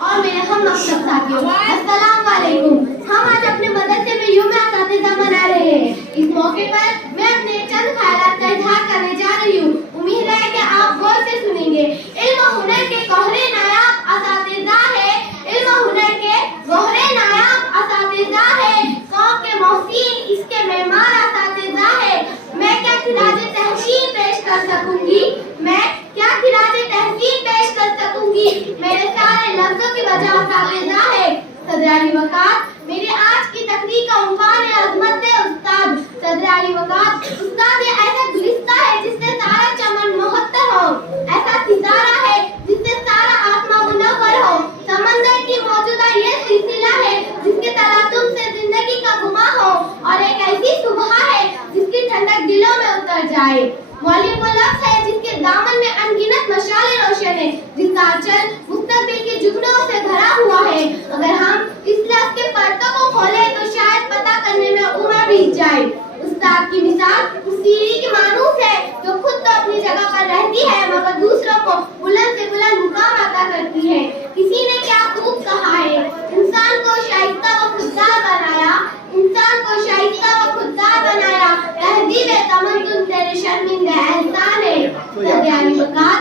اور میرے ہم مکتب ساتھیوں، السلام علیکم۔ ہم آج اپنے مدرسے میں یوم اساتذہ منا رہے ہیں۔ اس موقع پر میں اپنے چند خیالات کا اظہار کرنے جا رہی ہوں۔ امید ہے کہ آپ غور سے سنیں گے۔ علم و ہنر کے گوہر نایاب اساتذہ ہے، علم و ہنر کے گوہر نایاب اساتذہ ہے، قوم کے محسن اس کے معمار اساتذہ ہے۔ میں کیا خراج تحسین پیش کر سکوں گی، میں کیا خراج تحسین پیش کر سکوں گی، میرے سارے لفظوں کی وجہ اساتذہ ہے۔ صدر علی وقار، میری آج کی تقریر کا عنوان ہے عظمت استاد۔ صدر علی وقار، استاد ایسا گلستہ ہے جس سے سارا چمن معطر ہو، ایسا ستارہ ہے جس سے سارا آسمان منور ہو، سمندر کی موجودہ یہ سلسلہ ہے جس کے تلاطم سے زندگی کا گماں ہو، اور ایک ایسی صبح ہے جس کی ٹھنڈک دلوں میں اتر جائے۔ معلم وہ لفظ ہے جس کے دامن میں انگنت مشعلیں روشن ہے، جس کا آنچل مستقبل کے جگنوں سے بھرا ہوا ہے۔ اگر ہم اس لفظ کے پرتوں کو کھولیں تو شاید پتہ کرنے میں عمر بیت جائے۔ استاد کی مثال اس سیڑھی کی مانوس ہے جو خود تو اپنی جگہ پر رہتی ہے مگر دوسروں کو بلند سے بلند مقام عطا کرتی ہے۔ کسی نے کیا خوب کہا ہے، انسان کو شائستہ و خوددار بنایا، انسان کو شائستہ و خوددار بنایا، تہذیب تمدن تیرے شرمندہ احسان ہے۔ صدر علی وقار،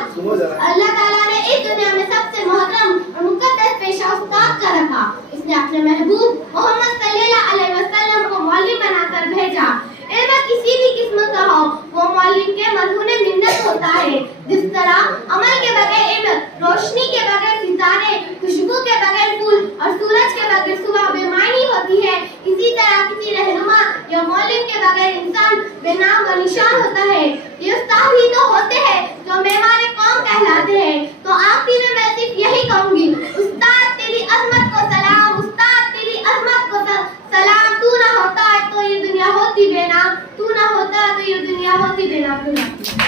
اللہ تعالیٰ نے اس دنیا میں سب سے محترم اور مقدس پیشہ استاد کا رکھا۔ اس نے اپنے محبوب محمد صلی اللہ علیہ وسلم کو معلم بنا کر بھیجا۔ علم کسی بھی قسم کا ہو، وہ معلم کے مرہون منت ہوتا ہے۔ جس طرح عمل کے بغیر علم، روشنی کے بغیر ستارے، خوشبو کے بغیر پھول اور سورج کے بغیر صبح بے معنی ہوتی ہے، اسی طرح کسی رہنما یا معلم کے بغیر انسان بے نام و نشان ہوتا ہے۔ یہ استاد ہی تو ہوتے ہیں جو معمار قوم کہلاتے ہیں۔ تو آخری میں صرف یہی کہوں گی، استاد تیری عظمت کو سلام، استاد تیری عظمت کو سلام۔ تو نہ ہوتا تو یہ دنیا ہوتی بے نام، تو نہ ہوتا تو یہ دنیا ہوتی بے نام۔